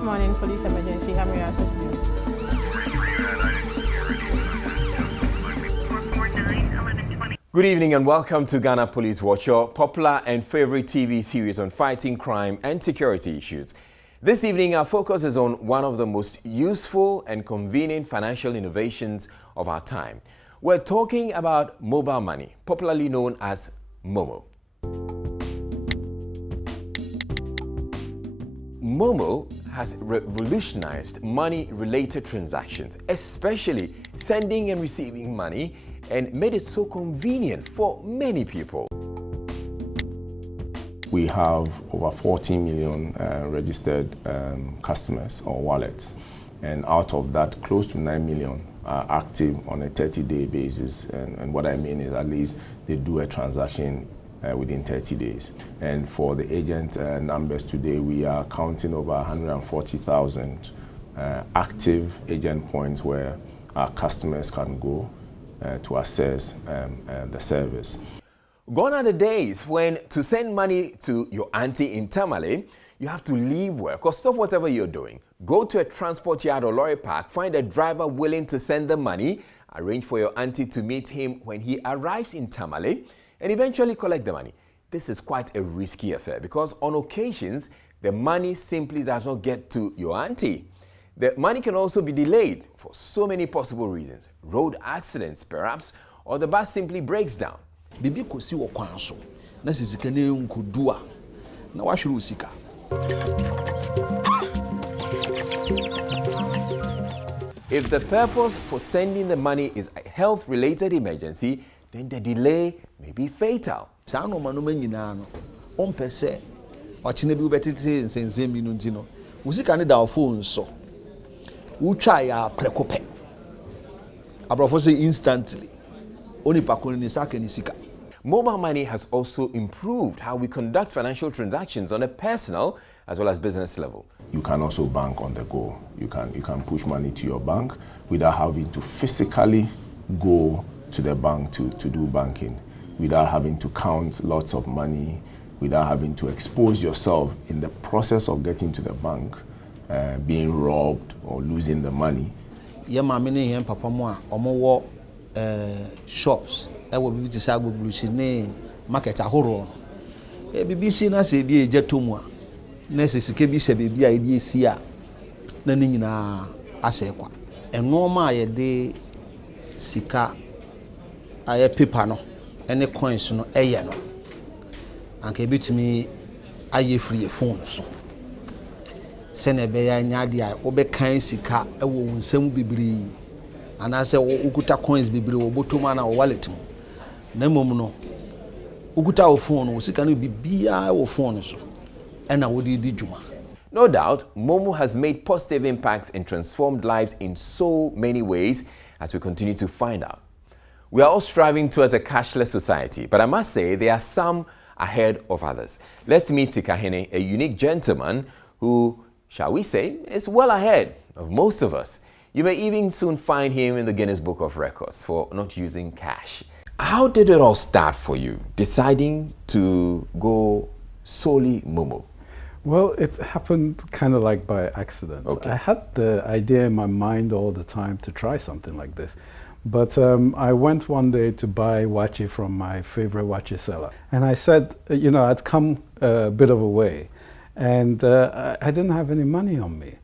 Good morning, police emergency. How may I assist you? Good evening and welcome to Ghana Police Watch, your popular and favorite TV series on fighting crime and security issues. This evening, our focus is on one of the most useful and convenient financial innovations of our time. We're talking about mobile money, popularly known as Momo. Momo has revolutionized money-related transactions, especially sending and receiving money, and made it so convenient for many people. We have over 14 million registered customers or wallets, and out of that, close to 9 million are active on a 30-day basis. And what I mean is at least they do a transaction within 30 days. And for the agent numbers today, we are counting over 140,000 active agent points where our customers can go to access the service. Gone are the days when to send money to your auntie in Tamale, you have to leave work or stop whatever you're doing. Go to a transport yard or lorry park, find a driver willing to send the money, arrange for your auntie to meet him when he arrives in Tamale, and eventually collect the money. This is quite a risky affair because on occasions, the money simply does not get to your auntie. The money can also be delayed for so many possible reasons. Road accidents, perhaps, or the bus simply breaks down. Bibi kosi wo kwan so na sisika ne nkodu a na wahwere usika. If the purpose for sending the money is a health-related emergency, then the delay may be fatal. Sa no manoma nyina no ompese ochine bi ubetiti nsensem bi no ntino usika ne da phone so utwa ya prekope abrofo say instantly oni pakoni ni saka ni sika. Mobile money has also improved how we conduct financial transactions on a personal as well as business level. You can also bank on the go. You can push money to your bank without having to physically go to the bank to do banking, without having to count lots of money, without having to expose yourself in the process of getting to the bank, being robbed or losing the money. Yeah, mama ne yen papa mo a omo wo shops e wo bibi ti sa gbogbo ne market ahoro e bibi si na se bi ejeto mu a na se sike bi se bebi a edi esi a na ni nyina ase kwa eno ma ye de sika aye paper no ene coins no eye no anka ebitumi aye free phone so sene be ya nyade a obekan sika ewo nsam bibiri anase ukuta coins bibiri wo botoma na wallet mu na mom no ukuta wo phone wo sika no bibia wo phone so ena wo di djuma. No doubt, Momo has made positive impacts and transformed lives in so many ways, as we continue to find out. We are all striving towards a cashless society, but I must say there are some ahead of others. Let's meet Sikahene, a unique gentleman who, shall we say, is well ahead of most of us. You may even soon find him in the Guinness Book of Records for not using cash. How did it all start for you, deciding to go solely Momo? Well, it happened kind of like by accident. Okay. I had the idea in my mind all the time to try something like this. But I went one day to buy wachi from my favorite wachi seller. And I said, you know, I'd come a bit of a way. And I didn't have any money on me.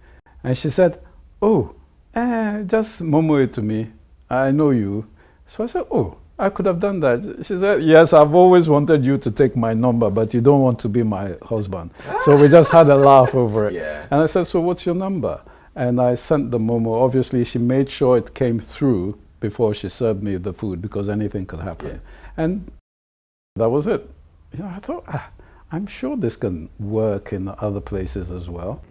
And she said, oh, just Momo it to me. I know you. So I said, oh, I could have done that. She said, yes, I've always wanted you to take my number, but you don't want to be my husband. So we just had a laugh over it. Yeah. And I said, so what's your number? And I sent the Momo. Obviously, she made sure it came through before she served me the food because anything could happen. Yeah. And that was it. You know, I thought, I'm sure this can work in other places as well.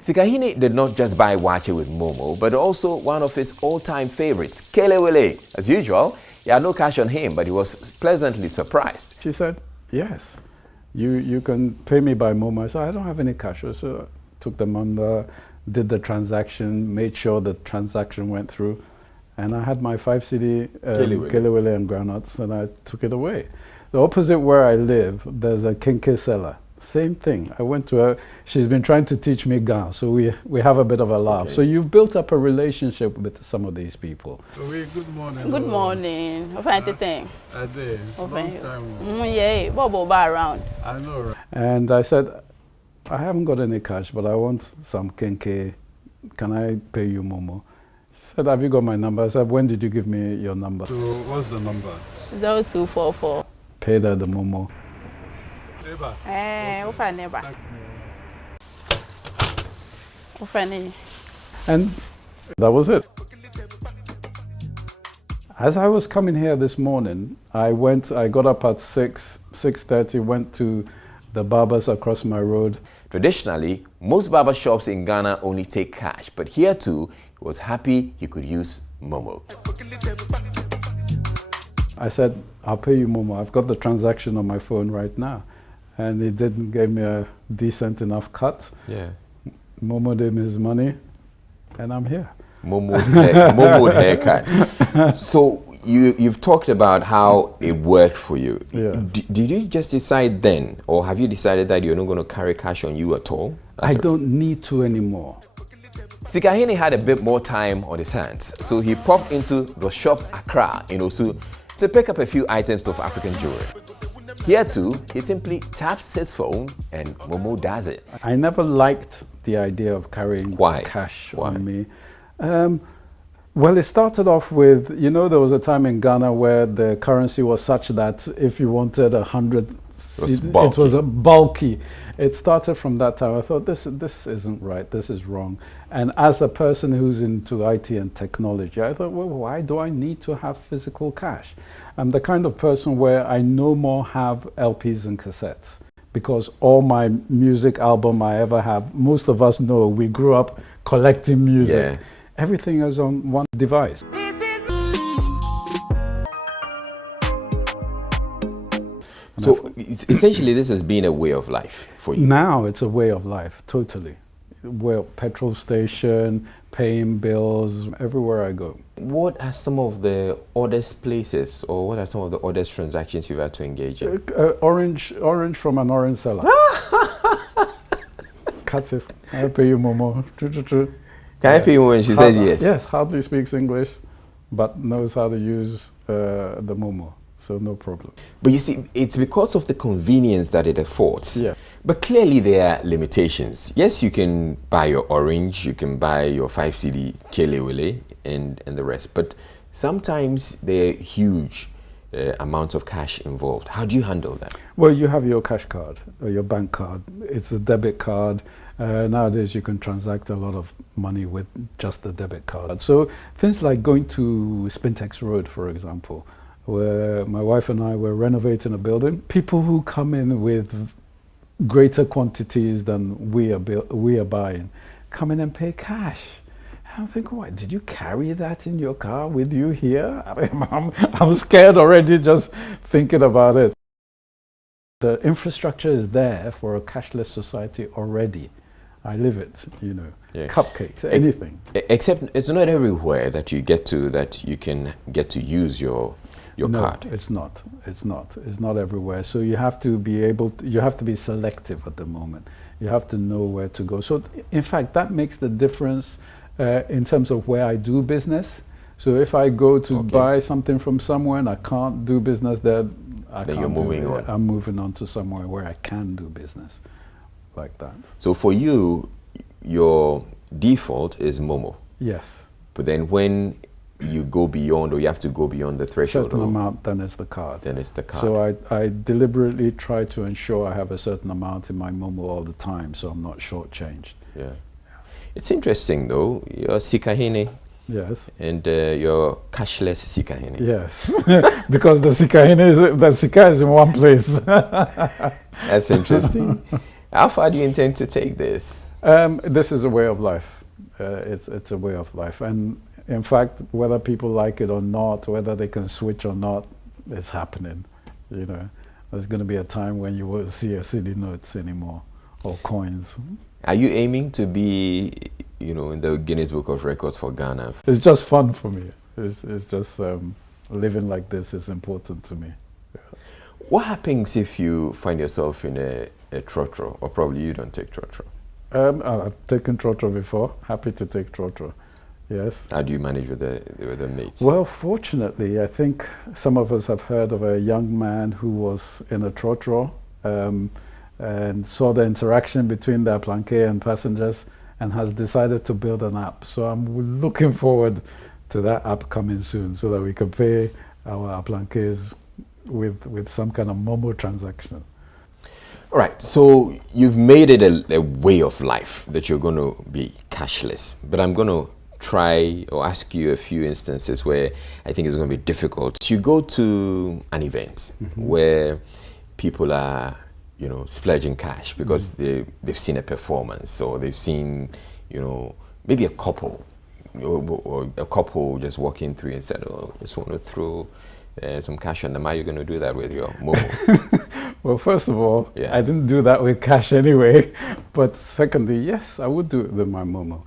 Sikahene did not just buy wache with Momo, but also one of his all-time favorites, Kelewele. As usual, he had no cash on him, but he was pleasantly surprised. She said, yes, you can pay me by Momo. I said, I don't have any cash. So I took the number, did the transaction, made sure the transaction went through, and I had my 5 cedi Kelewele and groundnuts, and I took it away. The opposite where I live, there's a kinke seller. Same thing. I went to her. She's been trying to teach me Ga, so we have a bit of a laugh. Okay. So you've built up a relationship with some of these people. Good morning. Good morning. What are you doing? I did. Long time. Yeah, Bobo bar around. I know, right? And I said, I haven't got any cash, but I want some kenke. Can I pay you, Momo? She said, have you got my number? I said, when did you give me your number? So, what's the number? 0244. Paid her the Momo. Neighbor. What are neighbor? What are And that was it. As I was coming here this morning, I got up at 6:30, went to the barbers across my road. Traditionally, most barber shops in Ghana only take cash, but here too, he was happy he could use Momo. I said, I'll pay you, Momo. I've got the transaction on my phone right now. And he didn't give me a decent enough cut. Yeah. Momo gave me his money, and I'm here. Momo haircut. So you've talked about how it worked for you. Yes. Did you just decide then, or have you decided that you're not going to carry cash on you at all? I don't need to anymore. Sikahini had a bit more time on his hands, so he popped into the shop Accra in Osu to pick up a few items of African jewelry. Here too, he simply taps his phone and Momo does it. I never liked the idea of carrying cash on me. Well, it started off with, there was a time in Ghana where the currency was such that if you wanted 100, it was bulky. It started from that time. I thought, this isn't right, this is wrong. And as a person who's into IT and technology, I thought, well, why do I need to have physical cash? I'm the kind of person where I no more have LPs and cassettes, because all my music album I ever have, most of us know we grew up collecting music. Yeah. Everything is on one device. So essentially this has been a way of life for you. Now it's a way of life, totally. Well, petrol station, paying bills, everywhere I go. What are some of the oddest places, or what are some of the oddest transactions you've had to engage in? Orange from an orange seller. Cut it. I'll pay you, Momo. Can I pay you when she says yes? Yes, hardly speaks English, but knows how to use the Momo. So no problem. But you see, it's because of the convenience that it affords. Yeah. But clearly there are limitations. Yes, you can buy your orange, you can buy your 5 CD Kelewele and the rest. But sometimes there are huge amounts of cash involved. How do you handle that? Well, you have your cash card or your bank card. It's a debit card. Nowadays you can transact a lot of money with just the debit card. So things like going to Spintex Road, for example, where my wife and I were renovating a building. People who come in with greater quantities than we are buying come in and pay cash. I'm thinking, why did you carry that in your car with you here? I'm scared already just thinking about it. The infrastructure is there for a cashless society already. I live it, Yeah. Cupcakes, anything. Except it's not everywhere that you get to that you can get to use your card. No, it's not. It's not everywhere. So you have to be you have to be selective at the moment. You have to know where to go. So in fact, that makes the difference in terms of where I do business. So if I go to buy something from somewhere and I can't do business there, then you're moving on. I'm moving on to somewhere where I can do business like that. So for you, your default is Momo. Yes. But then when you go beyond, or you have to go beyond the threshold, certain amount, then it's the card. Then it's the card. So I deliberately try to ensure I have a certain amount in my Momo all the time, so I'm not shortchanged. Yeah. It's interesting though. You're Sikahini. Yes. And your cashless Sikahini. Yes. Because the Sika is in one place. That's interesting. How far do you intend to take this? This is a way of life. It's a way of life. And in fact, whether people like it or not, whether they can switch or not, it's happening. There's going to be a time when you won't see a cedi notes anymore or coins. Are you aiming to be, in the Guinness Book of Records for Ghana? It's just fun for me. It's just living like this is important to me. What happens if you find yourself in a a trotro, or probably you don't take trotro. I've taken trotro before. Happy to take trotro. Yes. How do you manage with the mates? Well, fortunately, I think some of us have heard of a young man who was in a trotro and saw the interaction between the aplanqué and passengers and has decided to build an app. So I'm looking forward to that app coming soon so that we can pay our aplanqués with some kind of Momo transaction. All right, so you've made it a way of life that you're going to be cashless, but I'm going to try or ask you a few instances where I think it's going to be difficult. You go to an event where people are, you know, splurging cash because they've seen a performance, or they've seen, you know, maybe a couple or a couple just walking through and said, oh, just want to throw some cash on them. How are you going to do that with your Momo? Well, first of all, Yeah. I didn't do that with cash anyway. But secondly, yes, I would do it with my Momo.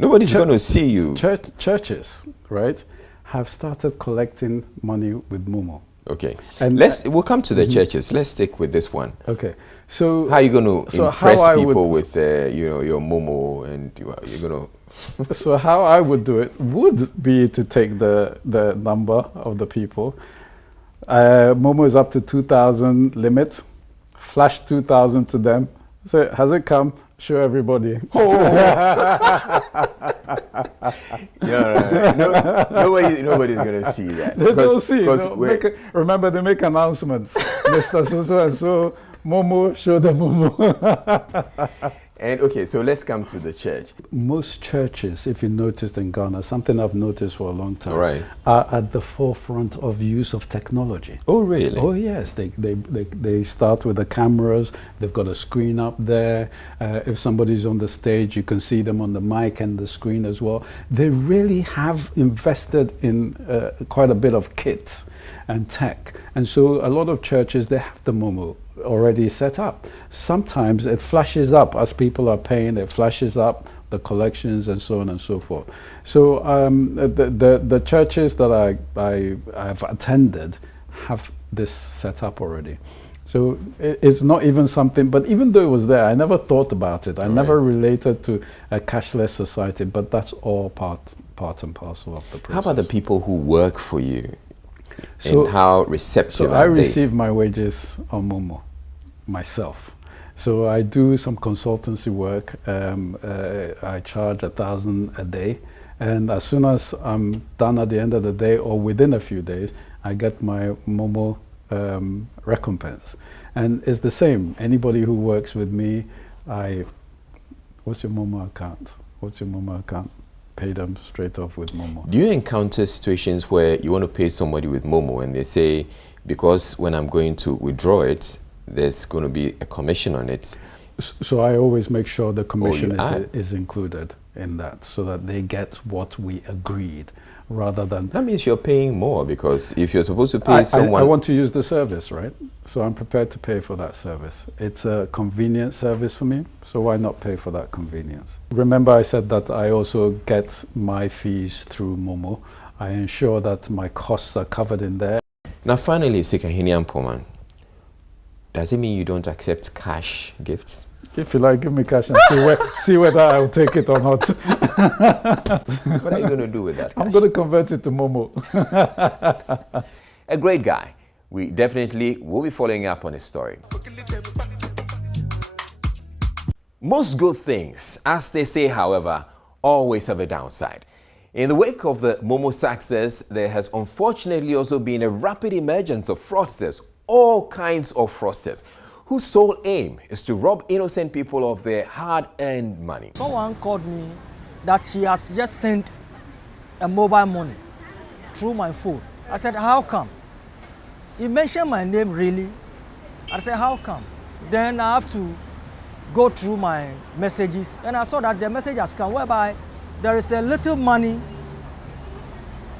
Nobody's going to see you. Churches, right, have started collecting money with Momo. Okay, And we'll come to the churches. Let's stick with this one. Okay, so How are you going to so impress how I people would- with you know, your Momo, and you're going to? So how I would do it would be to take the number of the people. Momo is up to 2,000 limit. Flash 2,000 to them. Say, has it come? Show everybody. Nobody's going to see that. They don't see. because They'll we're- remember, they make announcements. Mr. So and so, Momo, show the Momo. And okay, so let's come to the church. Most churches, if you noticed in Ghana, something I've noticed for a long time, Right. are at the forefront of use of technology. Oh, really? Oh yes, they start with the cameras. They've got a screen up there. If somebody's on the stage, you can see them on the mic and the screen as well. They really have invested in quite a bit of kit and tech, and so a lot of churches, they have the Momo already set up. Sometimes it flashes up as people are paying. It flashes up the collections and so on and so forth. So the churches that I've attended have this set up already. So it's not even something, but even though it was there, I never thought about it. I never related to a cashless society, but that's all part and parcel of the process. How about the people who work for you? So- and how receptive So I are they? receive my wages on Momo myself. So I do some consultancy work. I charge 1,000 a day, and as soon as I'm done at the end of the day or within a few days, I get my Momo recompense. And it's the same. Anybody who works with me, what's your Momo account? What's your Momo account? Pay them straight off with Momo. Do you encounter situations where you want to pay somebody with Momo and they say, because when I'm going to withdraw it, there's going to be a commission on it? So I always make sure the commission you are? is included in that, so that they get what we agreed, rather than That means you're paying more, because if you're supposed to pay someone... I want to use the service, right? So I'm prepared to pay for that service. It's a convenient service for me, so why not pay for that convenience? Remember, I said that I also get my fees through Momo. I ensure that my costs are covered in there. Now finally, Sikahini Ampoman, does it mean you don't accept cash gifts? If you like, give me cash and see whether I'll take it or not. What are you going to do with that cash? I'm going to convert it to Momo. A great guy. We definitely will be following up on his story. Most good things, as they say, however, always have a downside. In the wake of the Momo success, there has unfortunately also been a rapid emergence of fraudsters, all kinds of fraudsters, whose sole aim is to rob innocent people of their hard-earned money. Someone called me that he has just sent a mobile money through my phone. I said, how come? He mentioned my name really. I said, how come? Then I have to go through my messages, and I saw that the message has come whereby there is a little money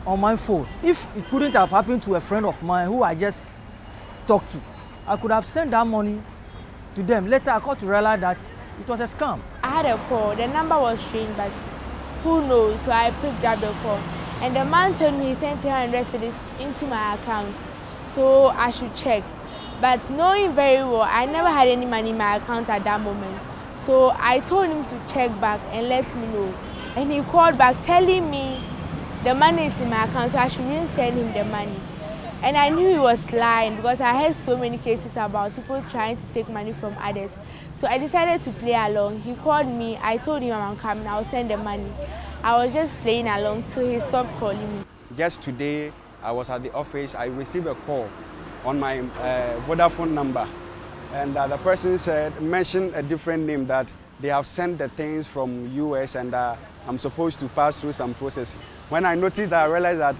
on my phone. If it couldn't have happened to a friend of mine who I just talked to, I could have sent that money to them. Later I got to realize that it was a scam. I had a call. The number was strange, but who knows? So I picked up the call. And the man told me he sent 300 cedis into my account. So I should check. But knowing very well, I never had any money in my account at that moment. So I told him to check back and let me know. And he called back telling me the money is in my account, so I shouldn't send him the money. And I knew he was lying because I heard so many cases about people trying to take money from others. So I decided to play along. He called me, I told him I'm coming, I'll send the money. I was just playing along till he stopped calling me. Just today, I was at the office, I received a call on my Vodafone number. And the person mentioned a different name that they have sent the things from US and I'm supposed to pass through some process. When I noticed that, I realized that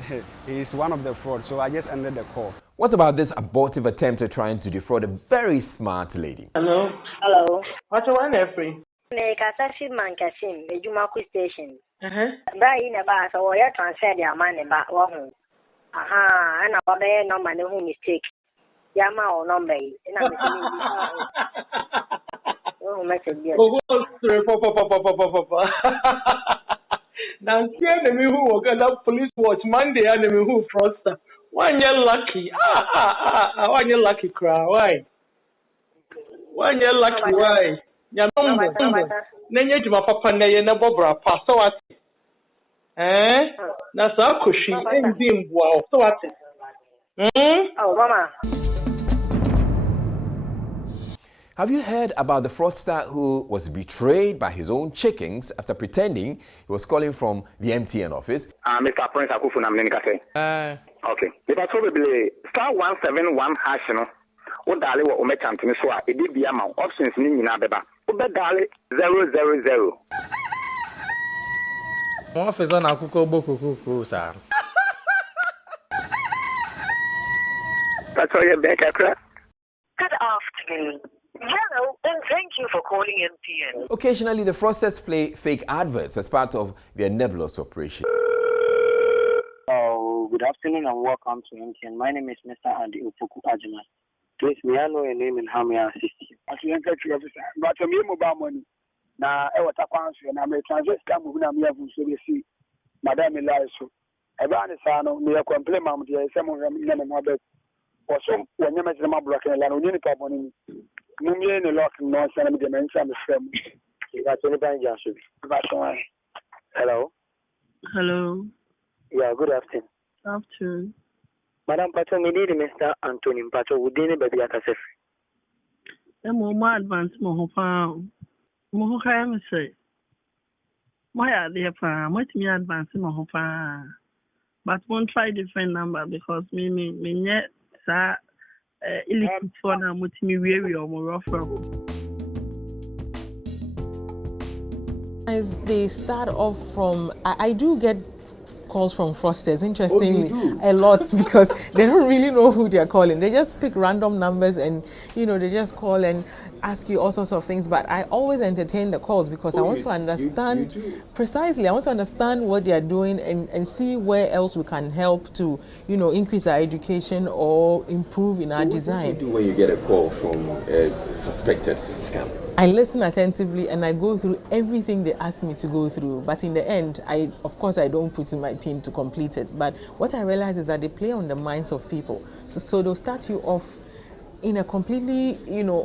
he is one of the frauds, so I just ended the call. What about this abortive attempt at trying to defraud a very smart lady? Hello. Hello. What's your one, Efri? Kasashi Mankashim, a Jumaku station. Buy in a bar, so you transfer your money back. Aha, and I'll be no money who mistake. Yama or number. Oh, message. Now, here the me who will get up police watch Monday and the me who fraudster. 1 year lucky. 1 year lucky cry. Why? 1 year lucky. Why? Ya number. Nenye juma papa na ye na bobra pa so what? Na sa kushi endi mbwa so what? Oh, mama. Have you heard about the fraudster who was betrayed by his own chickens after pretending he was calling from the MTN office? Mr. Prince Akufu na mnenikase. Okay. If I told you star 171 hash no, o dale wo omechantini so a edi bia ma options ni nyina beba. O be dale 000. Office on akuko bokuku sir. That's all you back akra. Good afternoon. Hello, and thank you for calling MTN. Occasionally, the fraudsters play fake adverts as part of their nebulous operation. Oh, good afternoon and welcome to MTN. My name is Mr. Andy Opoku Ajima. Please, may I know your name and how may I assist you? But to me, mobile money. Now, I was a council and I may translate some of them here from CBC. Madame Elias. About the son of me, a compliment, some of them in the or some when you mention my block and land on money. Mummy and lock no send me the mention from. That's anybody just. Hello. Hello. Yeah, good afternoon. Afternoon. Madam Pacho, me need Mr. Anthony Pacho. Would any baby at us? More advance, more farm. More can say. My idea farm, what me advance more farm. But won't try different number because me yet, sir. Illicit for now, me weary or more rough. As they start off from, I do get calls from fraudsters, interestingly, a lot because they don't really know who they're calling. They just pick random numbers and, they just call and ask you all sorts of things. But I always entertain the calls because I want to understand precisely. I want to understand what they are doing and see where else we can help to, increase our education or improve in our design. What do you do when you get a call from a suspected scam? I listen attentively and I go through everything they ask me to go through. But in the end, of course, I don't put in my pin to complete it. But what I realize is that they play on the minds of people. So they'll start you off in a completely,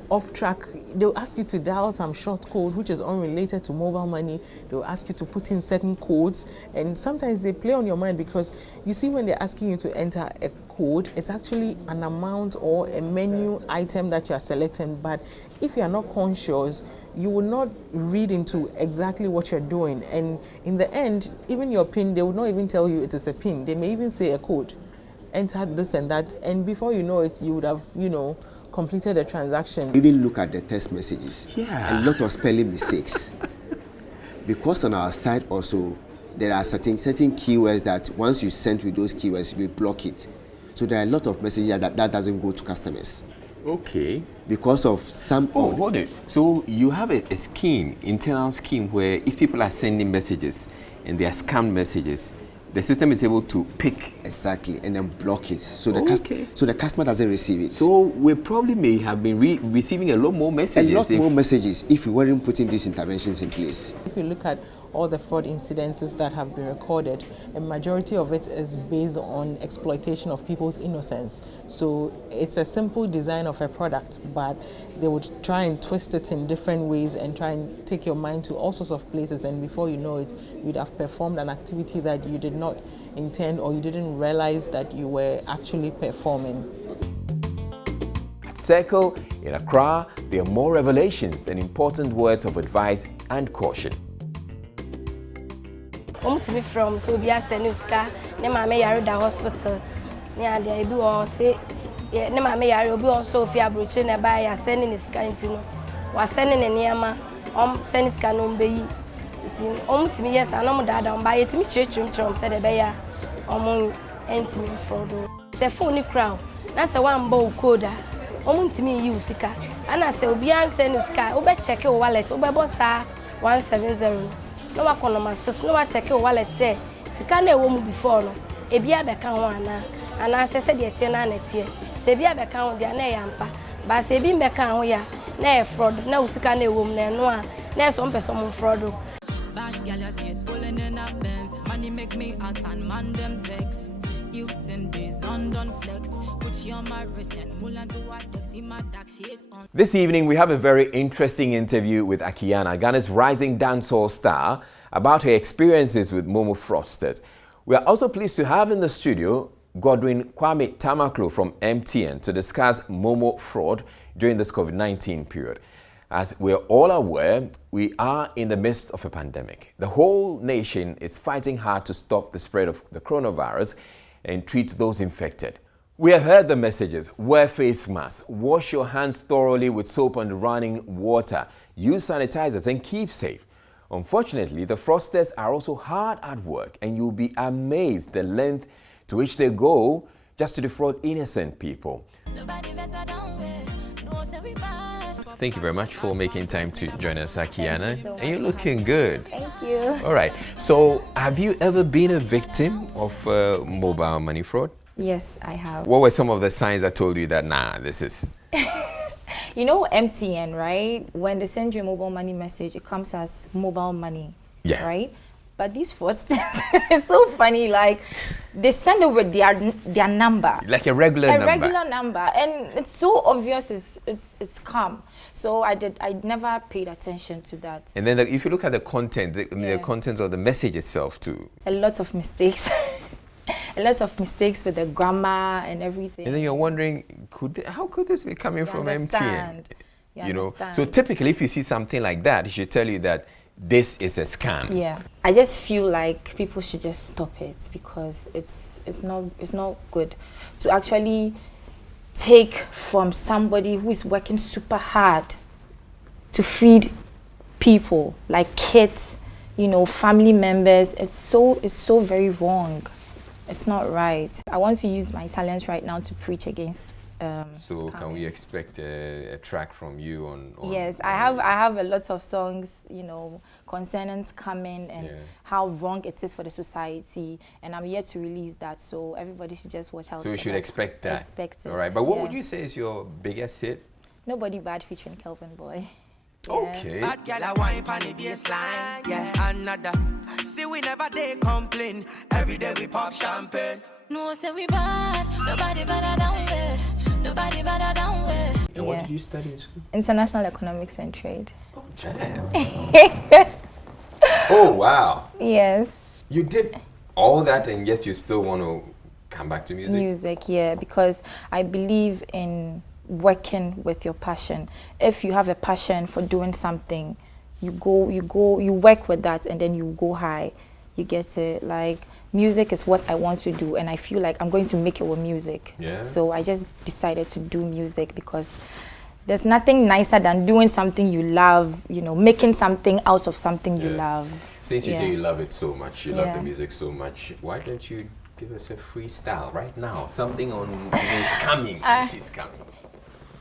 off track. They'll ask you to dial some short code, which is unrelated to mobile money. They'll ask you to put in certain codes. And sometimes they play on your mind because you see when they're asking you to enter a code, it's actually an amount or a menu item that you're selecting. But if you are not conscious, you will not read into exactly what you're doing. And in the end, even your PIN, they will not even tell you it is a PIN. They may even say a code. Enter this and that. And before you know it, you would have, completed a transaction. Even look at the text messages. Yeah. A lot of spelling mistakes. Because on our side also, there are certain keywords that once you send with those keywords, we block it. So there are a lot of messages that doesn't go to customers. Okay. Because of some... hold it. So you have a scheme, internal scheme, where if people are sending messages and they are scammed messages, the system is able to pick. Exactly, and then block it. So the customer doesn't receive it. So we probably may have been receiving a lot more messages. More messages if we weren't putting these interventions in place. If you look at all the fraud incidences that have been recorded, a majority of it is based on exploitation of people's innocence. So it's a simple design of a product, but they would try and twist it in different ways and try and take your mind to all sorts of places, and before you know it, you'd have performed an activity that you did not intend or you didn't realize that you were actually performing. Circle in Accra, there are more revelations and important words of advice and caution. To be from so be a senuska, ne mama yare da hospital. Ne ade e bi o say ne mama yare obi also fi abrochi na ba ya sending his kind no. Wa sending ne niama, send his kind no mbeyi. Itin to me yes anom dada on ba yetimi chirechum say de be ya entimi fraud. Say phone ni crowd. Na say one bow code to me use sika. And I say obi an send sika, obe check your wallet, obe star 170. No wa kono masses, no wa check your wallet say sika na ewo mu before no. E bia be kan ho ana say de tie na tie. Say bia be kan ho dia na yampa. Ba say bi me kan ho ya na e fraud na usika na ewo mu na no a na so person fraud. Bad gal as yet pulling in a Benz. Money make me hot and man them vex. Houston based, London flex. Put you on my wrist and Mulan to what see my dark shades on. This evening, we have a very interesting interview with Akiana, Ghana's rising dancehall star, about her experiences with Momo fraudsters. We are also pleased to have in the studio Godwin Kwame Tamaklo from MTN to discuss Momo fraud during this COVID-19 period. As we are all aware, we are in the midst of a pandemic. The whole nation is fighting hard to stop the spread of the coronavirus and treat those infected. We have heard the messages: wear face masks, wash your hands thoroughly with soap and running water, use sanitizers and keep safe. Unfortunately, the fraudsters are also hard at work, and you'll be amazed the length to which they go just to defraud innocent people. Thank you very much for making time to join us, Akiana. So and you're looking good. Thank you. All right. So, have you ever been a victim of mobile money fraud? Yes, I have. What were some of the signs that told you that, nah, this is... You know MTN, right? When they send you a mobile money message, it comes as mobile money, right? But these fraudsters, it's so funny. Like they send over their number, like a regular number, and it's so obvious. It's scam. So I never paid attention to that. And then if you look at the content, the content of the message itself too. A lot of mistakes. A lot of mistakes with the grammar and everything. And then you're wondering, how could this be coming from MTN? You know, understand. so typically if you see something like that, it should tell you that this is a scam. Yeah, I just feel like people should just stop it because it's not good to actually take from somebody who is working super hard to feed people like kids, you know, family members. It's so very wrong. It's not right. I want to use my talents right now to preach against so scamming. can we expect a track from you on yes, I have a lot of songs, you know, concerning scamming and how wrong it is for the society, and I'm yet to release that, so everybody should just watch out. So we should expect that. Expect it. All right, but what would you say is your biggest hit? Nobody Bad featuring Kelvin Boy. Okay. Bad girl a wine pon the baseline, yeah, another. See we never dey complain. Every day we pop champagne. No say we bad, nobody better down there. Nobody better down there. And what did you study in school? International Economics and Trade. Oh, damn. Oh, wow. Yes. You did all that and yet you still want to come back to music? Music, yeah, because I believe in working with your passion. If you have a passion for doing something, you work with that and then you go high. You get it? Like, music is what I want to do, and I feel like I'm going to make it with music. Yeah. So I just decided to do music because there's nothing nicer than doing something you love, you know, making something out of something you love. Since you say you love it so much, you love the music so much, why don't you give us a freestyle right now? Something on scamming, anti-scamming.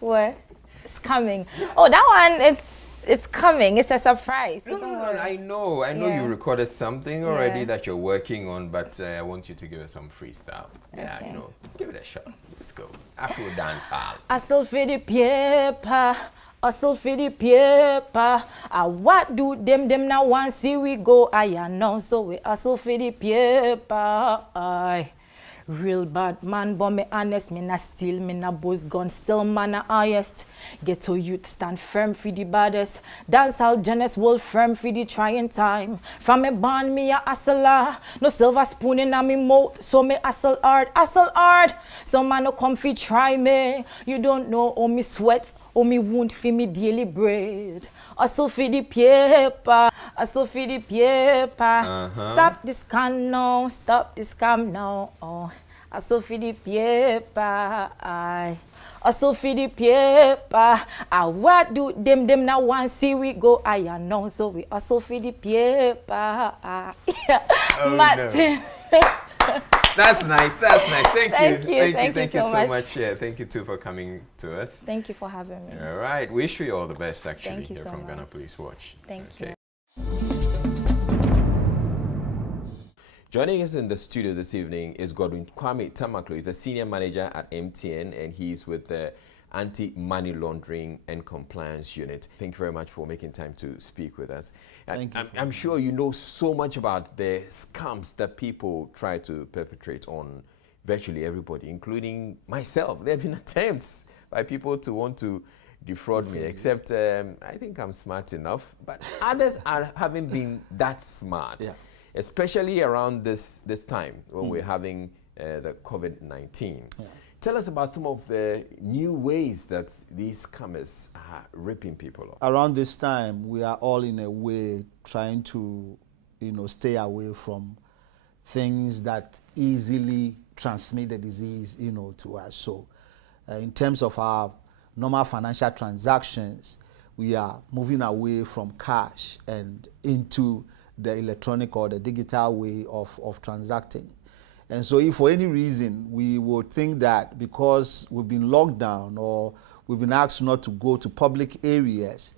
What? Scamming. Oh, that one, it's coming. It's a surprise. No, I know you recorded something already that you're working on, but I want you to give us some freestyle. Yeah, you know, give it a shot. Let's go. Afro dance hall. I still feel the paper. hustle for the paper. What do them now want see we go? I know, so we hustle for the paper. Aye. Real bad man, but me honest, me na steal, me na boast gun, still man a highest. Ghetto youth stand firm for the baddest. Dancehall Genesis will firm for the trying time. From me born, me a hustler. No silver spoon in a me mouth, so me hustle hard, hustle hard. Some man no come fi try me. You don't know how me sweat, how me wound for me daily bread. Hustle for the paper, hustle for the paper. Stop this scam now, stop this scam now. Oh, hustle for the paper. Aye. Hustle for the paper. What do them now want see we go? I know, so we hustle for the paper. Oh, Martin. No. That's nice. That's nice. Thank you. Thank you so much. Yeah, thank you too for coming to us. Thank you for having me. All right. Wish you all the best, actually. Thank you so from much. Ghana Police Watch. Thank you. Joining us in the studio this evening is Godwin Kwame Tamaklo. He's a senior manager at MTN, and he's with the Anti-Money Laundering and Compliance Unit. Thank you very much for making time to speak with us. I'm sure you know so much about the scams that people try to perpetrate on virtually everybody, including myself. There have been attempts by people to want to defraud me, except I think I'm smart enough, but others haven't been that smart, especially around this time when we're having the COVID-19. Tell us about some of the new ways that these scammers are ripping people off. Around this time, we are all in a way trying to, stay away from things that easily transmit the disease, to us. So, in terms of our normal financial transactions, we are moving away from cash and into the electronic or the digital way of transacting. And so if for any reason we would think that because we've been locked down or we've been asked not to go to public areas,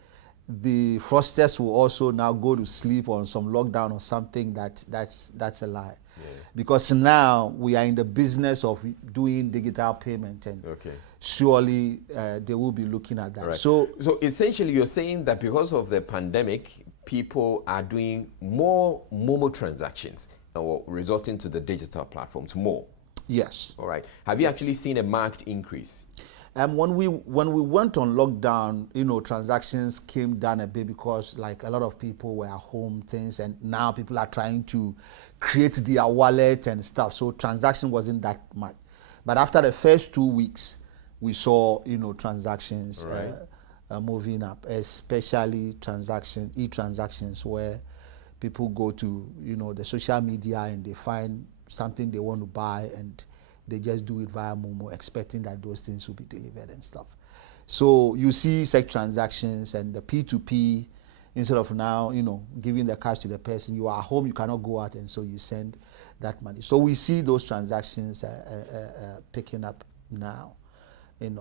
the fraudsters will also now go to sleep on some lockdown or something, that's a lie. Yeah. Because now we are in the business of doing digital payment, and surely they will be looking at that. Right. So essentially you're saying that because of the pandemic, people are doing more Momo transactions, or resulting to the digital platforms more? Yes. All right. Have you actually seen a marked increase? When we went on lockdown, transactions came down a bit because like a lot of people were at home, things, and now people are trying to create their wallet and stuff. So transaction wasn't that much. But after the first 2 weeks, we saw, transactions moving up, especially e-transactions where people go to, the social media and they find something they want to buy and they just do it via Momo, expecting that those things will be delivered and stuff. So you see such transactions, and the P2P, instead of now, giving the cash to the person, you are at home, you cannot go out, and so you send that money. So we see those transactions picking up now.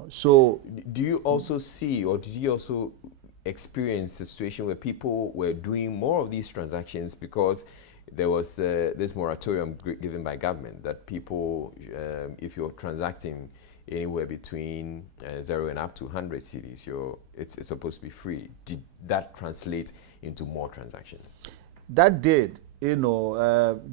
So do you also see, or did you also experience a situation where people were doing more of these transactions because there was this moratorium given by government that people, if you're transacting anywhere between 0 and up to 100 cedis, it's supposed to be free. Did that translate into more transactions? That did.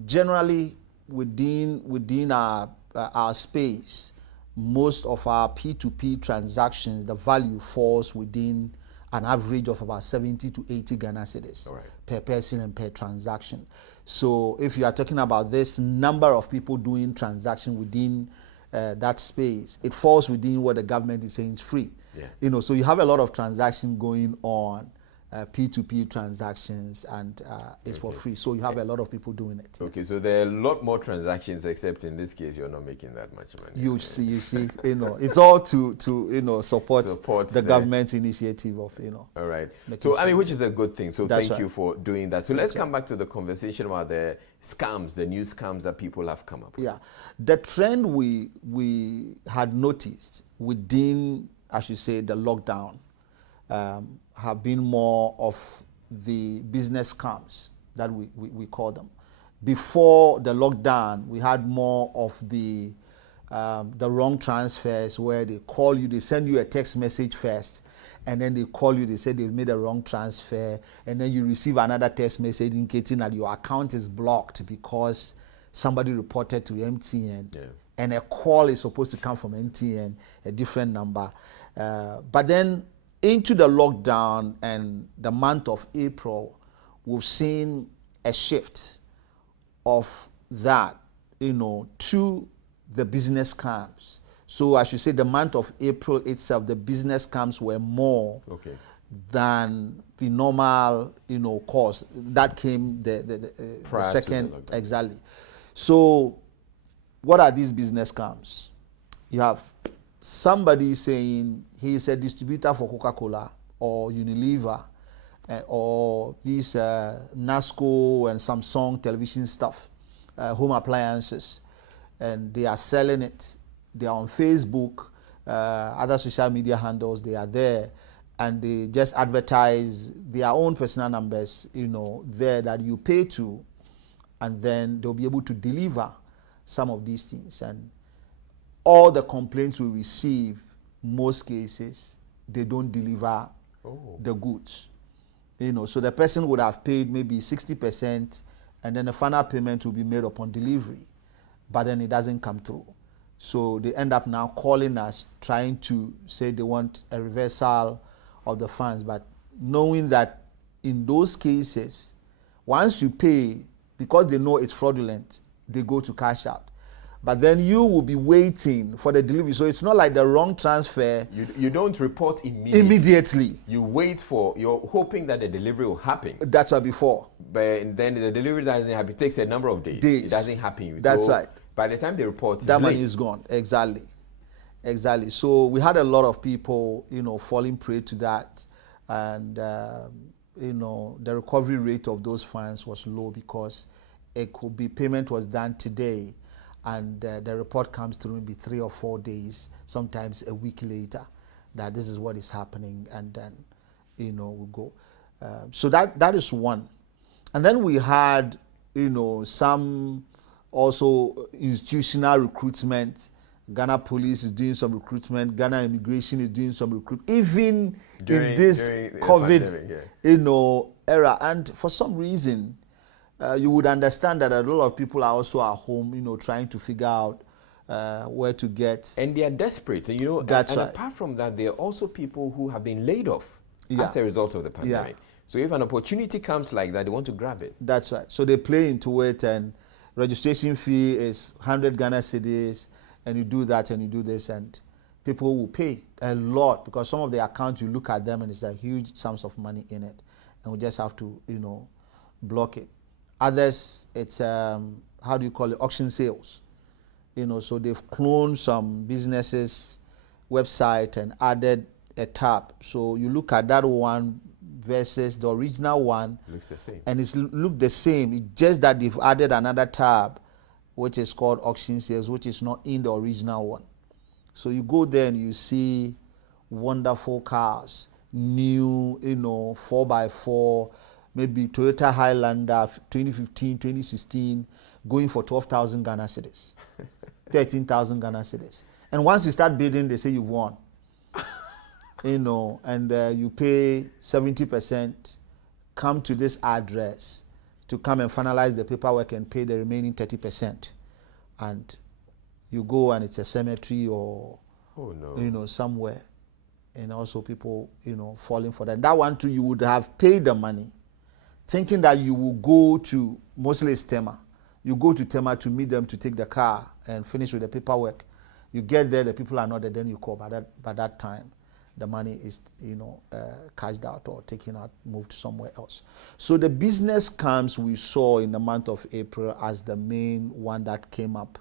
Generally within our space, most of our P2P transactions, the value falls within an average of about 70 to 80 Ghana cedis per person and per transaction. So if you are talking about this number of people doing transaction within that space, it falls within what the government is saying is free. Yeah. So you have a lot of transaction going on, P2P transactions, and it's for free. So you have a lot of people doing it. Okay, yes. So there are a lot more transactions, except in this case, you're not making that much money. You see, it's all to support the government's initiative of, All right. So, I mean, which is a good thing. So thank you for doing that. So let's come back to the conversation about the scams, the new scams that people have come up with. Yeah. The trend we had noticed within, I should say, the lockdown, have been more of the business scams that we call them. Before the lockdown, we had more of the wrong transfers where they call you, they send you a text message first, and then they call you, they say they've made a wrong transfer, and then you receive another text message indicating that your account is blocked because somebody reported to MTN, and a call is supposed to come from MTN, a different number. But then into the lockdown and the month of April, we've seen a shift of that, to the business scams. So I should say the month of April itself, the business scams were more than the normal, course. That came the second, exactly. So what are these business scams? You have somebody saying he is a distributor for Coca-Cola or Unilever or these NASCO and Samsung television stuff, home appliances, and they are selling it. They are on Facebook, other social media handles, they are there, and they just advertise their own personal numbers, there that you pay to, and then they'll be able to deliver some of these things. And all the complaints we receive, most cases, they don't deliver the goods. So the person would have paid maybe 60%, and then the final payment will be made upon delivery, but then it doesn't come through. So they end up now calling us, trying to say they want a reversal of the funds, but knowing that in those cases, once you pay, because they know it's fraudulent, they go to cash out. But then you will be waiting for the delivery. So it's not like the wrong transfer. You don't report immediately. You wait you're hoping that the delivery will happen. That's what before. But then the delivery doesn't happen. It takes a number of days. It doesn't happen. That's right. By the time they report, that money is gone. Exactly. So we had a lot of people, falling prey to that. And, the recovery rate of those funds was low because it could be payment was done today, and the report comes through maybe 3 or 4 days, sometimes a week later, that this is what is happening, and then we go. So that is one. And then we had some also institutional recruitment. Ghana Police is doing some recruitment. Ghana Immigration is doing some recruitment, even in this COVID pandemic, era. And for some reason, you would understand that a lot of people are also at home, trying to figure out where to get. And they are desperate. And, That's and right. apart from that, there are also people who have been laid off as a result of the pandemic. So if an opportunity comes like that, they want to grab it. That's right. So they play into it, and registration fee is 100 Ghana cedis, and you do that and you do this, and people will pay a lot because some of the accounts, you look at them and it's a huge sums of money in it, and we just have to, block it. Others, it's, how do you call it, auction sales. So they've cloned some businesses' website and added a tab. So you look at that one versus the original one. Looks the same. And it's look the same. It's just that they've added another tab, which is called auction sales, which is not in the original one. So you go there and you see wonderful cars, new, 4x4, maybe Toyota Highlander 2015, 2016, going for 12,000 Ghana cedis, 13,000 Ghana cedis. And once you start bidding, they say you've won. And you pay 70%, come to this address to come and finalize the paperwork and pay the remaining 30%. And you go and it's a cemetery or, somewhere. And also people, falling for that. That one too, you would have paid the money, thinking that you will go to, mostly it's Tema. You go to Tema to meet them to take the car and finish with the paperwork. You get there, the people are not there, then you call. By that time, the money is, cashed out or taken out, moved somewhere else. So the business scams we saw in the month of April as the main one that came up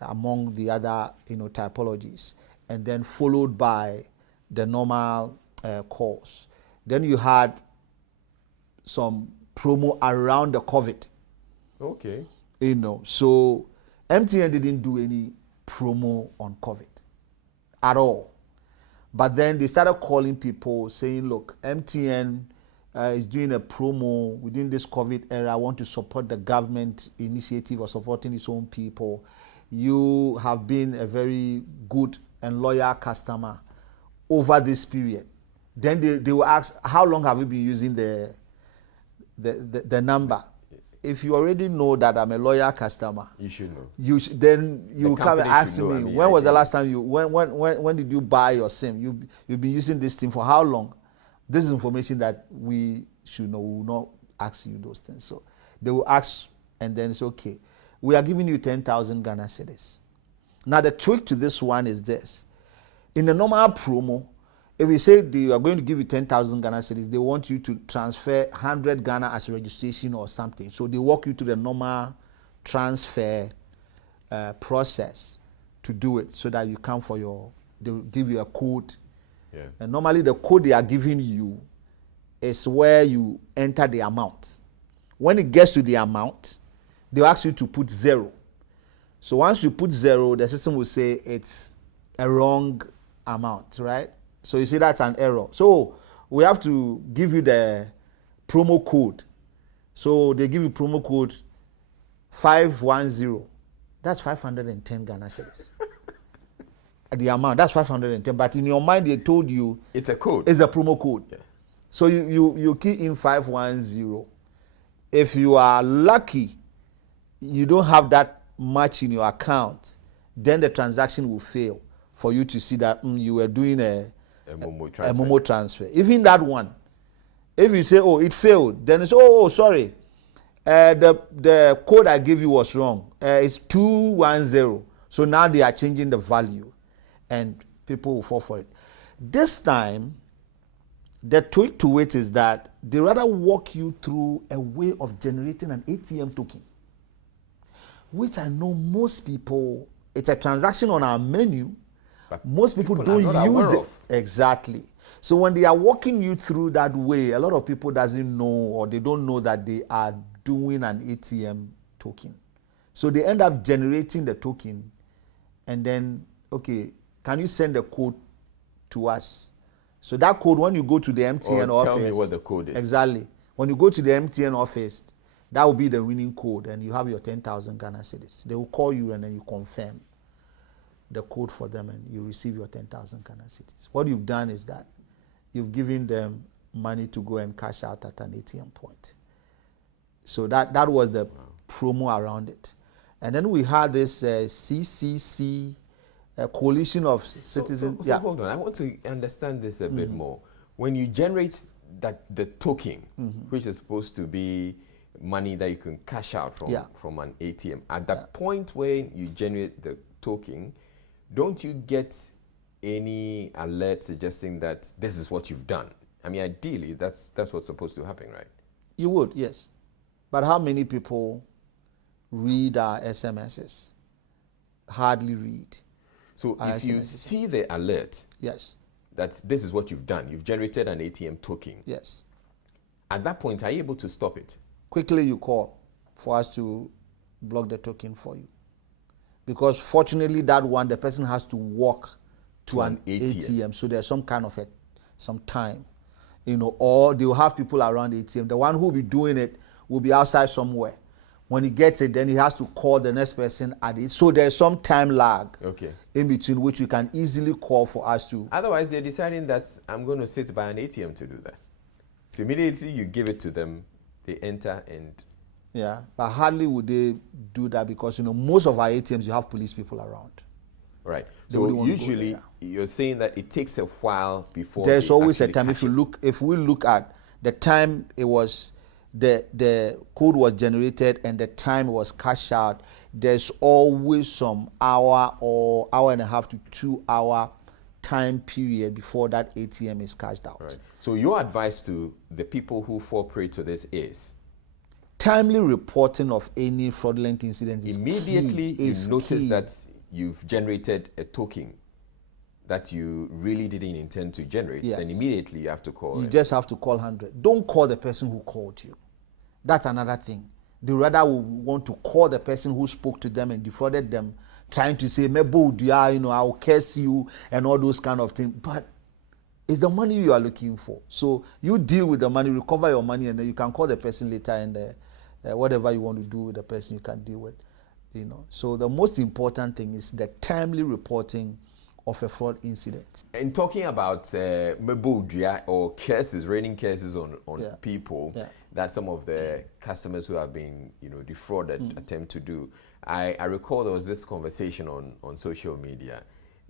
among the other, typologies, and then followed by the normal calls. Then you had some promo around the COVID. Okay. So MTN didn't do any promo on COVID at all. But then they started calling people saying, look, MTN is doing a promo within this COVID era. I want to support the government initiative of supporting its own people. You have been a very good and loyal customer over this period. Then they will ask, how long have you been using the number? If you already know that I'm a loyal customer, you should know. Then you come and ask me, when was the last time when did you buy your SIM? You've been using this thing for how long? This is information that we should know. We will not ask you those things. So they will ask, and then it's okay. We are giving you 10,000 Ghana cedis. Now the trick to this one is this: in the normal promo, if we say they are going to give you 10,000 Ghana cedis, they want you to transfer 100 Ghana as a registration or something. So they walk you to the normal transfer process to do it, so that you come for they'll give you a code. Yeah. And normally the code they are giving you is where you enter the amount. When it gets to the amount, they'll ask you to put 0. So once you put 0, the system will say it's a wrong amount, right? So you see that's an error. So we have to give you the promo code. So they give you promo code 510. That's 510 Ghana cedis. The amount, that's 510. But in your mind, they told you it's a code. It's a promo code. Yeah. So you key in 510. If you are lucky, you don't have that much in your account, then the transaction will fail for you to see that you were doing a Momo transfer. Even that one, if you say, oh, it failed, then it's, oh, sorry, the code I gave you was wrong. It's 210. So now they are changing the value, and people will fall for it. This time, the tweak to it is that they rather walk you through a way of generating an ATM token, which I know most people, it's a transaction on our menu. But most people don't use it. Exactly. So when they are walking you through that way, a lot of people doesn't know, or they don't know that they are doing an ATM token. So they end up generating the token, and then, okay, can you send the code to us? So that code, when you go to the MTN office, tell me what the code is. Exactly. When you go to the MTN office, that will be the winning code, and you have your 10,000 Ghana cedis. They will call you, and then you confirm the code for them, and you receive your 10,000 Ghana cedis. What you've done is that you've given them money to go and cash out at an ATM point. So that was the promo around it. And then we had this CCC, coalition of citizens. So hold on, I want to understand this a bit more. When you generate the token, which is supposed to be money that you can cash out from an ATM, at that point where you generate the token, don't you get any alert suggesting that this is what you've done? I mean, ideally, that's what's supposed to happen, right? You would, yes. But how many people read our SMSs? Hardly read. So if you see the alert, yes, that this is what you've done, you've generated an ATM token. Yes. At that point, are you able to stop it? Quickly you call for us to block the token for you. Because fortunately that one, the person has to walk to an ATM. So there's some kind of some time, or they will have people around the ATM. The one who will be doing it will be outside somewhere. When he gets it, then he has to call the next person at it. So there's some time lag in between, which you can easily call for us to. Otherwise, they're deciding that I'm going to sit by an ATM to do that. So immediately you give it to them, they enter and... Yeah, but hardly would they do that because, most of our ATMs, you have police people around. Right. So usually you're saying that it takes a while before... There's always a time. If we look at the time it was... The code was generated and the time it was cashed out, there's always some hour or hour and a half to 2 hour time period before that ATM is cashed out. Right. So your advice to the people who fall prey to this is? Timely reporting of any fraudulent incident is immediately key. You notice that you've generated a token that you really didn't intend to generate, then immediately you have to call. You just have to call 100. Don't call the person who called you. That's another thing. They rather will want to call the person who spoke to them and defrauded them, trying to say, I'll curse you and all those kind of things. But it's the money you are looking for. So you deal with the money, recover your money, and then you can call the person later, and whatever you want to do with the person, you can deal with. So the most important thing is the timely reporting of a fraud incident. And talking about mebodria or curses, raining curses on people that some of the customers who have been defrauded attempt to do. I recall there was this conversation on social media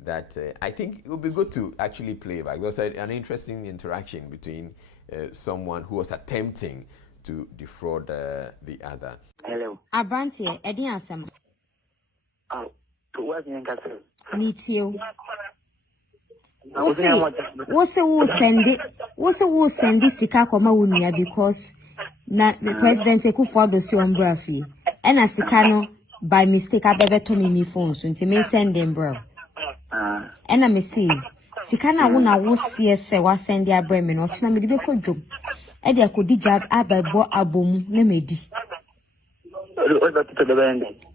that I think it would be good to actually play back. There was an interesting interaction between someone who was attempting to defraud the other. Hello. Abrantie, Eddie Asama. What's your name? Meet you. Wo send it sika koma wunia because na President Ekufuado si ombra fie. Ena sika no by mistake abebe to me phone so nti me send them bro. Ena me see sika na wo sie se wa send ya bro me no china me de bekodwom. E de akodi jab abebo abomu na medi.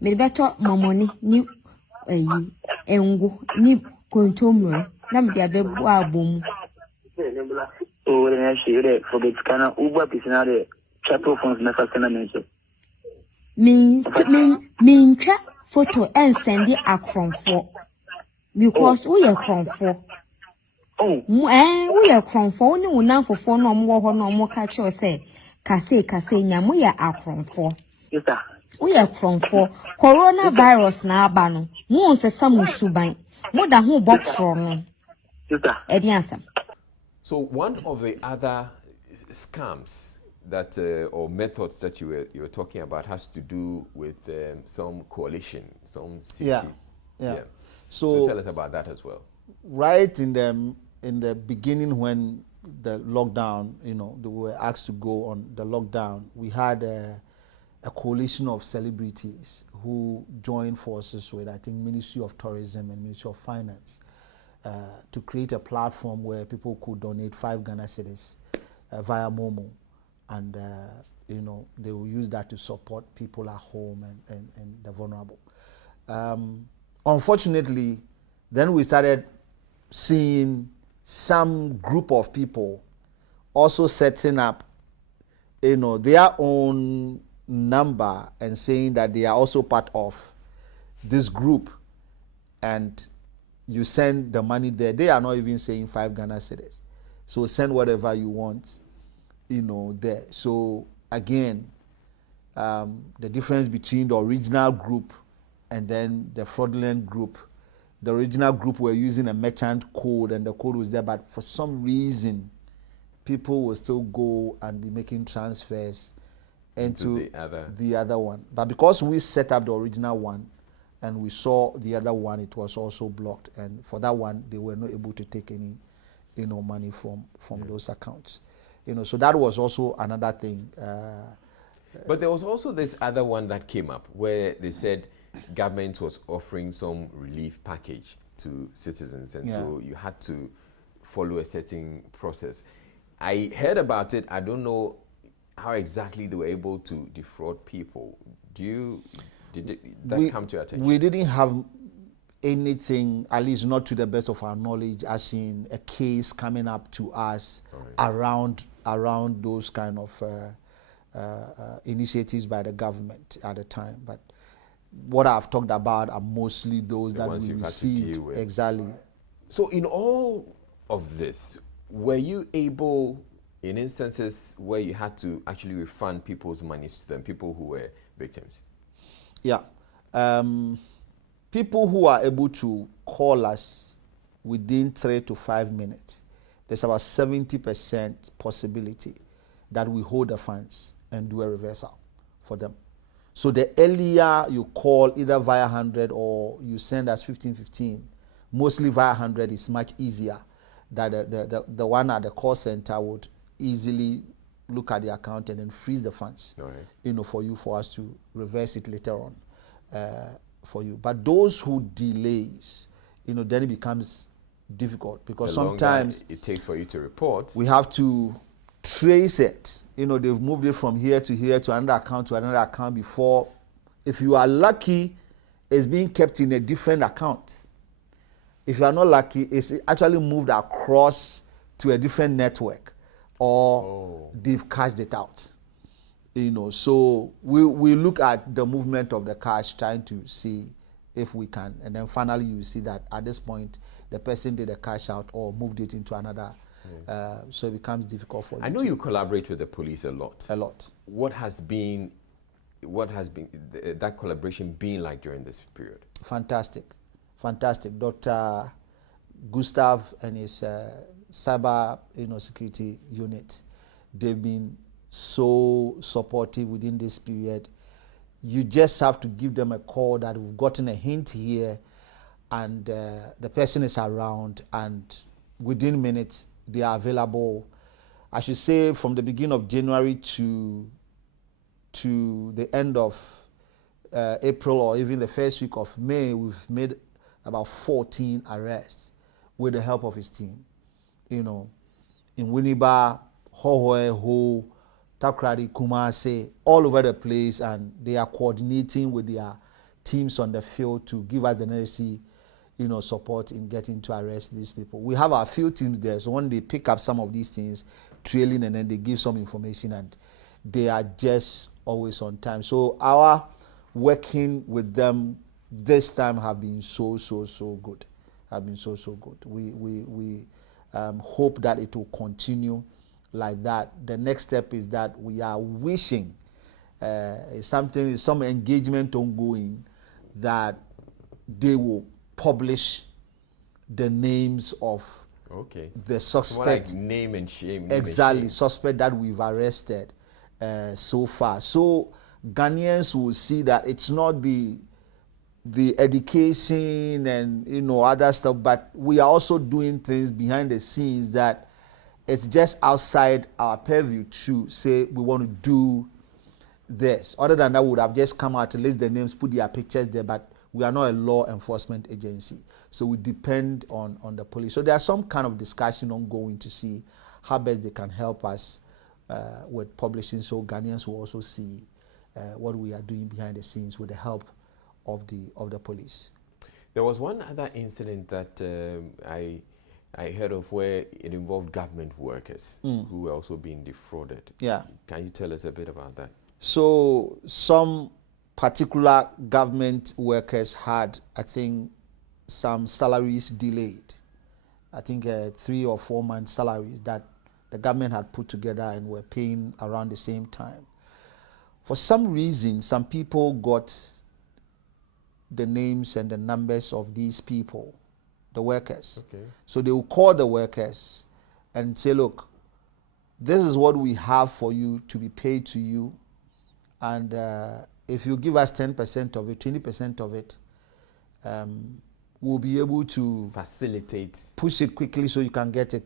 Me beto momoni ni engu ni kontomre na me de abebo abomu. Oh, then I should forget kana uba pisina de chapo phones na fasana mention. Me photo and send it akronfo because we are kronfo. Oh, we are kronfo ni una for no mo ho no mo catch you say kase nya mo ya akronfo. Yes sir. We are kronfo coronavirus na aba no mo nse samu suban mo da ho bokro no. Yes sir. Ediansam. So one of the other scams that or methods that you were talking about has to do with some coalition, some CC. Yeah. So tell us about that as well. Right in the beginning when the lockdown, they were asked to go on the lockdown, we had a coalition of celebrities who joined forces with, I think, Ministry of Tourism and Ministry of Finance to create a platform where people could donate 5 Ghana cedis via Momo. And, they will use that to support people at home and the vulnerable. Unfortunately, then we started seeing some group of people also setting up, their own number and saying that they are also part of this group. And you send the money there. They are not even saying 5 Ghana cedis. So send whatever you want, there. So again, the difference between the original group and then the fraudulent group. The original group were using a merchant code and the code was there, but for some reason, people will still go and be making transfers into the other one. But because we set up the original one, and we saw the other one, it was also blocked. And for that one, they were not able to take any, money from those accounts. So that was also another thing. But there was also this other one that came up where they said government was offering some relief package to citizens. And so you had to follow a certain process. I heard about it. I don't know how exactly they were able to defraud people. Did that come to your attention? We didn't have anything, at least not to the best of our knowledge, as in a case coming up to us around those kind of initiatives by the government at the time. But what I've talked about are mostly those that we received. Exactly. So in all of this, were you able, in instances where you had to actually refund people's monies to them, people who were victims? Yeah. People who are able to call us within 3 to 5 minutes, there's about 70% possibility that we hold the funds and do a reversal for them. So the earlier you call, either via 100 or you send us 1515, mostly via 100 is much easier. That the one at the call center would easily look at the account and then freeze the funds, for us to reverse it later on for you. But those who delays, then it becomes difficult because sometimes it takes for you to report. We have to trace it. They've moved it from here to here to another account before. If you are lucky, it's being kept in a different account. If you are not lucky, it's actually moved across to a different network, or they've cashed it out. So we look at the movement of the cash, trying to see if we can, and then finally you see that at this point the person did a cash out or moved it into another. So it becomes difficult for you. I know you collaborate with the police a lot. A lot. What has that collaboration been like during this period? Fantastic. Fantastic. Dr. Gustav and his cyber security unit, they've been so supportive within this period. You just have to give them a call that we've gotten a hint here and the person is around, and within minutes they are available. I should say from the beginning of January to the end of April or even the first week of May, we've made about 14 arrests with the help of his team. In Winneba, Hohoe, Ho, Takrady, Kumase, all over the place, and they are coordinating with their teams on the field to give us the necessary, support in getting to arrest these people. We have our field teams there, so when they pick up some of these things, trailing, and then they give some information, and they are just always on time. So our working with them this time have been so good. Have been so good. We hope that it will continue like that. The next step is that we are wishing some engagement ongoing, that they will publish the names of the suspect. Like name and shame. Exactly, suspect that we've arrested so far. So Ghanaians will see that it's not the education and other stuff, but we are also doing things behind the scenes that it's just outside our purview to say we want to do this. Other than that, we would have just come out to list the names, put their pictures there, but we are not a law enforcement agency, so we depend on the police. So there's some kind of discussion ongoing to see how best they can help us with publishing, so Ghanaians will also see what we are doing behind the scenes with the help of the police. There was one other incident that I heard of where it involved government workers who were also being defrauded. Yeah. Can you tell us a bit about that? So some particular government workers had, I think, some salaries delayed. I think 3 or 4 months salaries that the government had put together and were paying around the same time. For some reason, some people got the names and the numbers of these people, the workers. Okay. So they will call the workers and say, look, this is what we have for you to be paid to you. And if you give us 10% of it, 20% of it, we'll be able to facilitate, push it quickly so you can get it,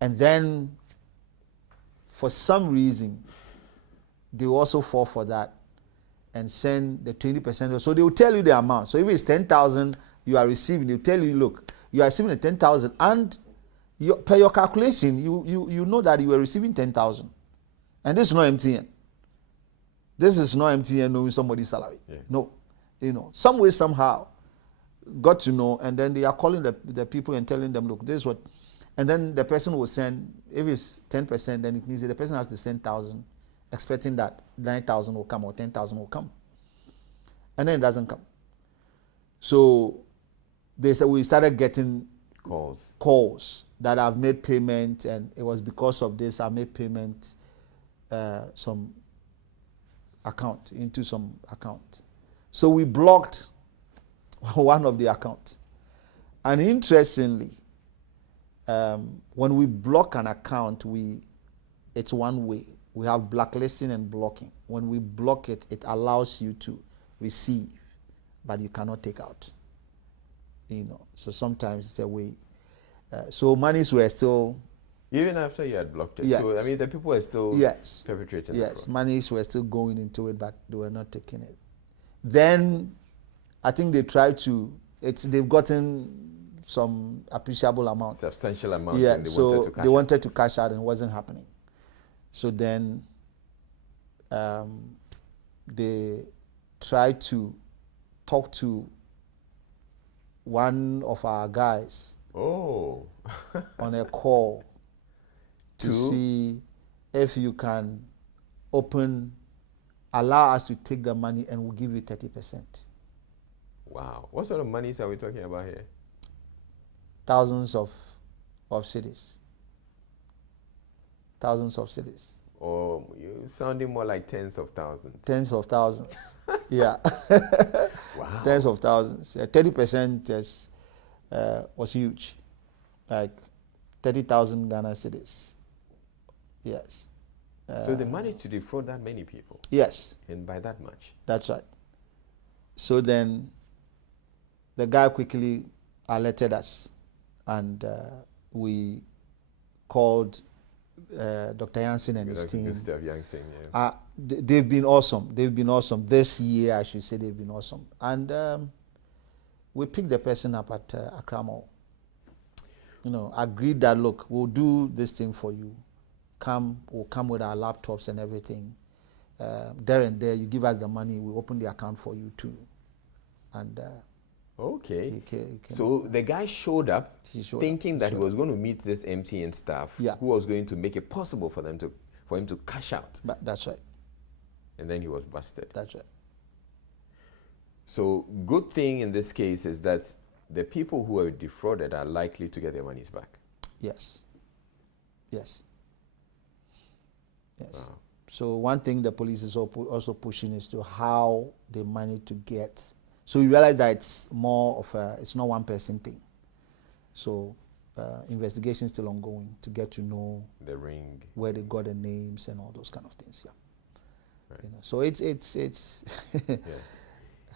And then, for some reason, they will also fall for that and send the 20%. So they will tell you the amount. So if it's 10,000 you are receiving, they'll tell you, look, you are receiving the 10,000, and per your calculation, you know that you are receiving 10,000. And this is not MTN. This is not MTN knowing somebody's salary. Yeah. No. Some way, somehow, got to know, and then they are calling the people and telling them, look, this is what, and then the person will send, if it's 10%, then it means that the person has to send 1,000, expecting that 9,000 will come or 10,000 will come. And then it doesn't come. So we started getting calls that I've made payment, and it was because of this I made payment into some account. So we blocked one of the accounts. And interestingly, when we block an account, it's one way. We have blacklisting and blocking. When we block it, it allows you to receive, but you cannot take out. So sometimes it's a way. So monies were still... Even after you had blocked it? Yes. So, the people were still perpetrating the fraud? Yes, monies were still going into it, but they were not taking it. Then, I think they tried to... They've gotten some appreciable amount. Substantial amount. Yeah, and they wanted to cash out and it wasn't happening. So then they tried to talk to one of our guys on a call to see if you can allow us to take the money and we'll give you 30%. Wow. What sort of monies are we talking about here? Thousands of cities. Thousands of cities. Or you're sounding more like tens of thousands. Tens of thousands. Yeah. Wow. Tens of thousands. 30% was huge. Like 30,000 Ghana cities. Yes. So they managed to defraud that many people? Yes. And by that much? That's right. So then the guy quickly alerted us, and we called Dr. Jansen and his team. Gustav Jansen, yeah. They've been awesome. They've been awesome. This year, I should say, they've been awesome. And we picked the person up at Accra Mall. You know, agreed that, look, we'll do this thing for you. We'll come with our laptops and everything. There and there, you give us the money, we open the account for you too. And okay. He came. So the guy showed up thinking that he was going to meet this MTN staff who was going to make it possible for him to cash out. But that's right. And then he was busted. That's right. So good thing in this case is that the people who are defrauded are likely to get their monies back. Yes. Yes. Yes. Wow. So one thing the police is also pushing is to how they manage to get. So you realize that it's more of it's not one person thing. So investigation is still ongoing to get to know the ring, where they got the names and all those kind of things. Yeah. Right. You know, so it's yeah.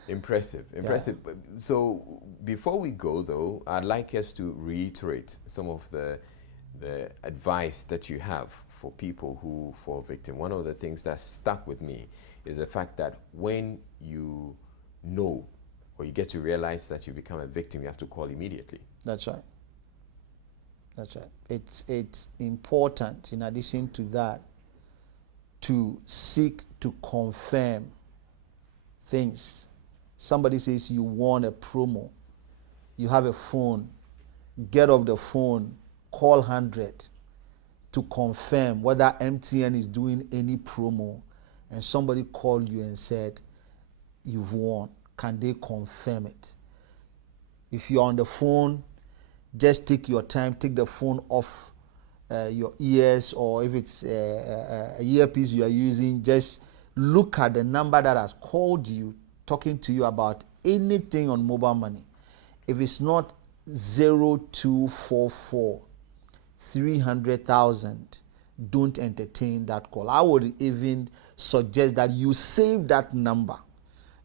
Impressive. Yeah. So before we go though, I'd like us to reiterate some of the advice that you have for people who fall victim. One of the things that stuck with me is the fact that when you know or you get to realize that you become a victim, you have to call immediately. That's right. That's right. It's important, in addition to that, to seek to confirm things. Somebody says you want a promo, you have a phone, get off the phone, call 100 to confirm whether MTN is doing any promo, and somebody called you and said you've won. Can they confirm it? If you're on the phone, just take your time, take the phone off your ears, or if it's a earpiece you are using, just look at the number that has called you, talking to you about anything on mobile money. If it's not 0244 300,000, don't entertain that call. I would even suggest that you save that number,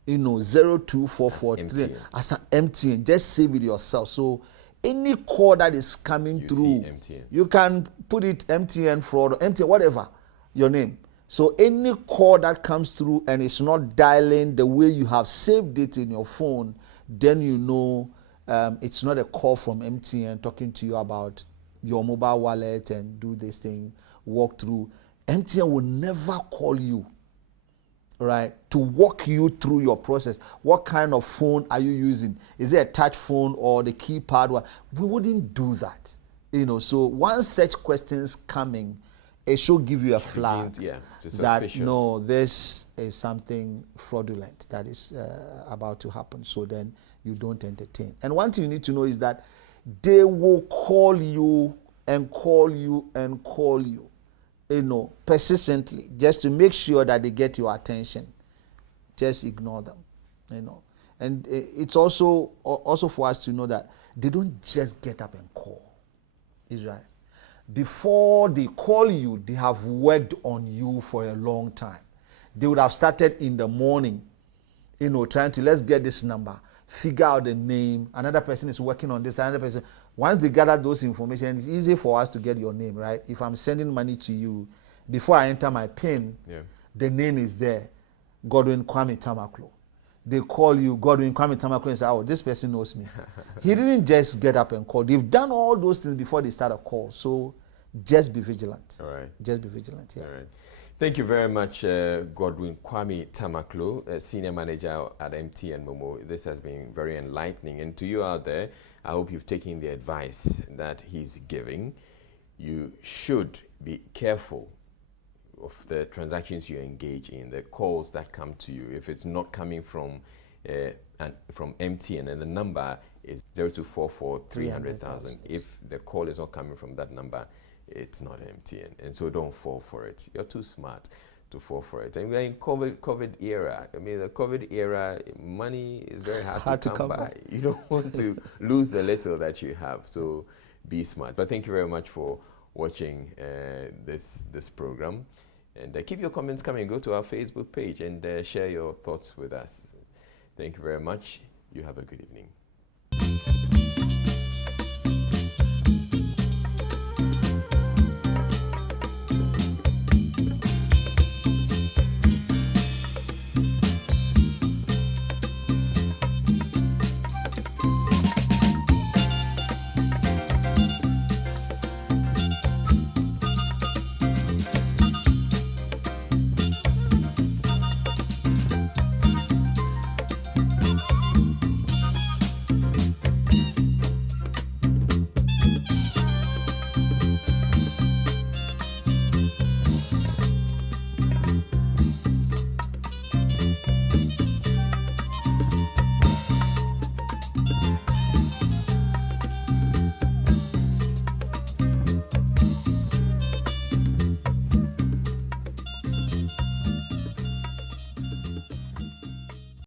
02443 as an MTN. Just save it yourself. So any call that is coming through, you can put it MTN fraud, MTN, whatever your name. So any call that comes through and it's not dialing the way you have saved it in your phone, then you know it's not a call from MTN talking to you about your mobile wallet and do this thing, walk through. MTN will never call you, right, to walk you through your process. What kind of phone are you using? Is it a touch phone or the keypad? We wouldn't do that. So once such questions coming, it should give you a flag that no, this is something fraudulent that is about to happen. So then you don't entertain. And one thing you need to know is that they will call you and call you and call you, persistently, just to make sure that they get your attention. Just ignore them, And it's also for us to know that they don't just get up and call. Israel. Before they call you, they have worked on you for a long time. They would have started in the morning, trying to, let's get this number, figure out the name. Another person is working on this, another person. Once they gather those information, it's easy for us to get your name, right? If I'm sending money to you, before I enter my PIN, the name is there, Godwin Kwame Tamaklo. They call you Godwin Kwame Tamaklo and say, oh, this person knows me. He didn't just get up and call. They've done all those things before they start a call. So just be vigilant. All right. Just be vigilant, yeah. All right. Thank you very much, Godwin Kwame Tamaklo, Senior Manager at MTN Momo. This has been very enlightening. And to you out there, I hope you've taken the advice that he's giving. You should be careful of the transactions you engage in, the calls that come to you. If it's not coming from and from MTN, and the number is 0244 300,000. If the call is not coming from that number, it's not MTN. And so don't fall for it. You're too smart to fall for it. And we're in COVID era. I mean, the COVID era, money is very hard to come by. You don't want to lose the little that you have. So be smart. But thank you very much for watching this program. And keep your comments coming. Go to our Facebook page and share your thoughts with us. Thank you very much. You have a good evening.